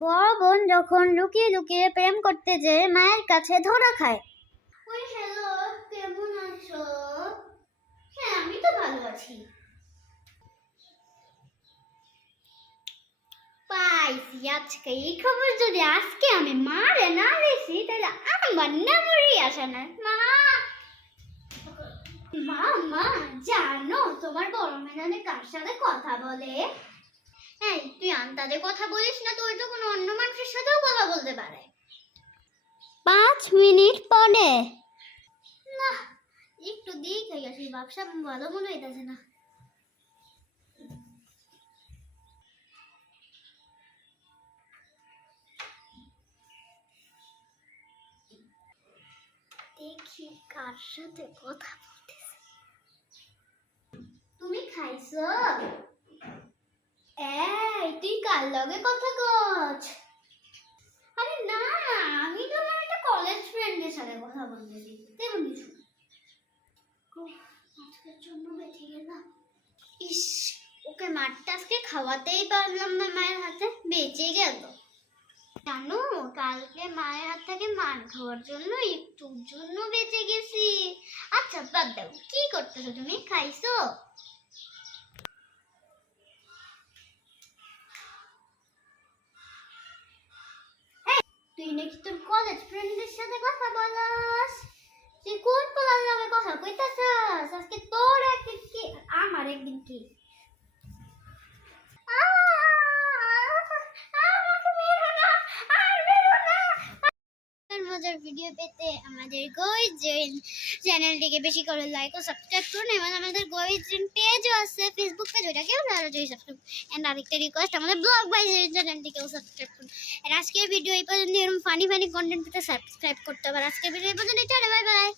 বড় বোন যখন লুকিয়ে লুকিয়ে প্রেম করতে যেয়ে মায়ের কাছে ধরা খায়। ওই হ্যালো, কেমন আছো? হ্যাঁ, আমি তো ভালো আছি। পাইছি আজকে এই খবর, যদি আজকে আমি মারে না লেছি তাহলে আমার নামই আসে না। মা মা মা জানো তোমার বড় মেয়ে কার সাথে কথা বলে? এই তুই আন্তাজে কথা বলিস না, তোর তো কোনো অন্য মানুষের সাথেও কথা বলতে পারে। 5 মিনিট পরে না, একটু দিক হয়ে গেছে, ব্যবসা ভালো মনে হইতেছে না। দেখি কার সাথে কথা বলতেছে। তুমি খাইছো? এই তুই কার লগে কথা কস? আরে না, আমি তো আমার একটা কলেজ ফ্রেন্ডের সাথে কথা বলতেছি, তেমন কিছু। আজকের জন্য বেঁচে গেলাম। ইস, ওকে মারটা আজকে খাওয়াতেই পারলাম না, মায়ের হাতে বেঁচে গেল। জানো, কালকে মায়ের হাত থেকে মার খাওয়ার জন্য একটুর জন্য বেঁচে গেছি। আচ্ছা বাদ দাও, কি করতেছো তুমি? খাইছো? তুই নাকি তোর কলেজ ফ্রেন্ডের সাথে কথা বলাস? তুই কোন পোলার লগে কথা কইতাছস? আজকে তোর একদিন কি আমার একদিন কি? মজার ভিডিও পেতে আমাদের গোইজেন চ্যানেলটিকে বেশি করে লাইক ও সাবস্ক্রাইব করুন, এবং আমাদের গোইজেন পেজও আছে, ফেসবুক পেজ, ওটাকেও সাবস্ক্রাইব। এন্ড আরেকটা রিকোয়েস্ট, আমাদের ব্লগ বাই চ্যানেলটিকেও সাবস্ক্রাইব করুন। আর আজকের ভিডিও এই পর্যন্ত, এরকম ফানি কন্টেন্ট পেতে সাবস্ক্রাইব করতে হবে। আজকের ভিডিও এই পর্যন্ত, বাই বাই।